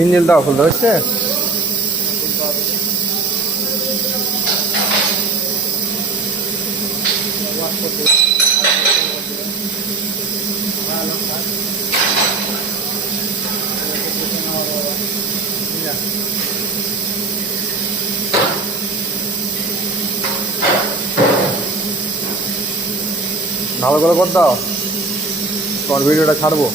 Engine দাও খুলতে হচ্ছে। ভালো করে কর দাও, তোমার ভিডিওটা ছাড়বো।